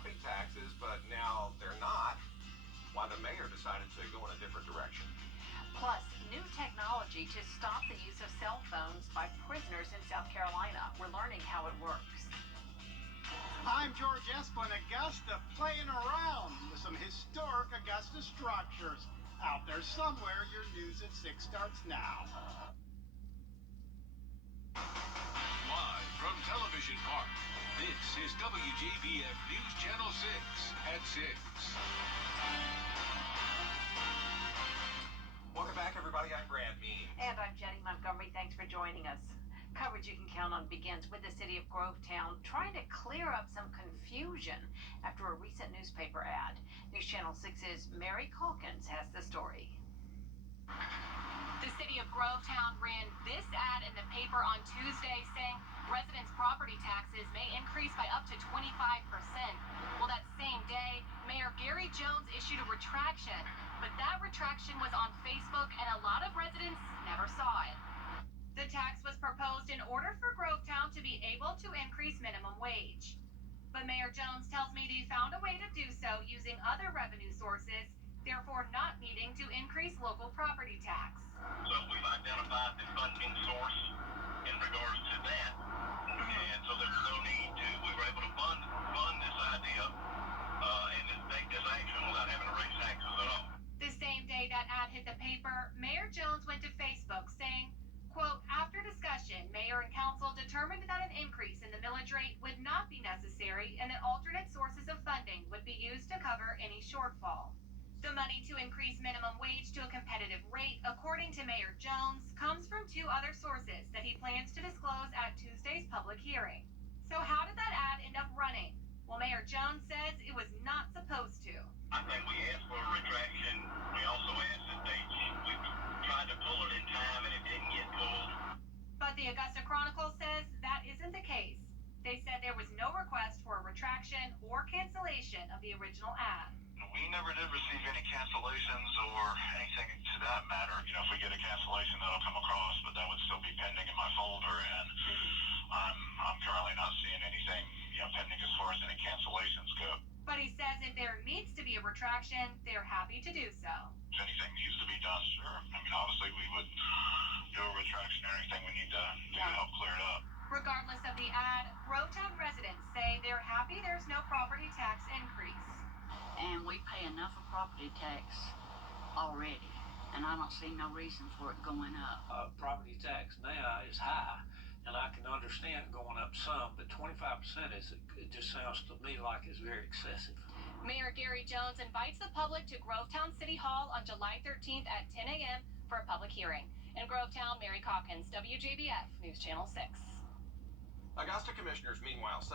property taxes, but now they're not. Why the mayor decided to go in a different direction. Plus, new technology to stop the use of cell phones by prisoners in South Carolina. We're learning how it works. I'm Wjbf in Augusta, playing around with some historic Augusta structures. Out there somewhere, your news at 6 starts now. Live from Television Park, this is WJBF News Channel 6 at 6. Welcome back, everybody. I'm Brad Mean. And I'm Jenny Montgomery. Thanks for joining us. Coverage you can count on begins with the city of Grovetown trying to clear up some confusion after a recent newspaper ad. News Channel 6's Mary Calkins has the story. The city of Grovetown ran this ad in the paper on Tuesday saying residents' property taxes may increase by up to 25%. Well, that same day, Mayor Gary Jones issued a retraction, but that retraction was on Facebook and a lot of residents never saw it. The tax was proposed in order for Grovetown to be able to increase minimum wage. But Mayor Jones tells me they found a way to do so using other revenue sources, therefore not needing to increase local property tax. So we've identified the funding source in regards to that, and so there's no need to, we were able to fund this idea and take this action without having to raise taxes at all. The same day that ad hit the paper, Mayor Jones went to Facebook saying, quote, after discussion, Mayor and Council determined that an increase in the millage rate would not be necessary and that alternate sources of funding would be used to cover any shortfall. The money to increase minimum wage to a competitive rate, according to Mayor Jones, comes from two other sources that he plans to disclose at Tuesday's public hearing. So how did that ad end up running? Well, Mayor Jones says it was not supposed to. I think we asked for a retraction. We also asked that we tried to pull it in time and it didn't get pulled. But the Augusta Chronicle says that isn't the case. They said there was no request for a retraction or cancellation of the original ad. We never did receive any cancellations or anything to that matter. You know, if we get a cancellation, that'll come across, but that would still be pending in my folder, and I'm currently not seeing anything, pending as far as any cancellations go. But he says if there needs to be a retraction, they're happy to do so. If anything needs to be done, sure. I mean, obviously, we would do a retraction or anything we need to do to help clear it up. Regardless of the ad, Grovetown residents say they're happy there's no property tax increase. And we pay enough of property tax already, and I don't see no reason for it going up. Property tax now is high, and I can understand it going up some, but 25% it just sounds to me like it's very excessive. Mayor Gary Jones invites the public to Grovetown City Hall on July 13th at 10 a.m. for a public hearing. In Grovetown, Mary Calkins, WJBF News Channel 6. Augusta commissioners, meanwhile, said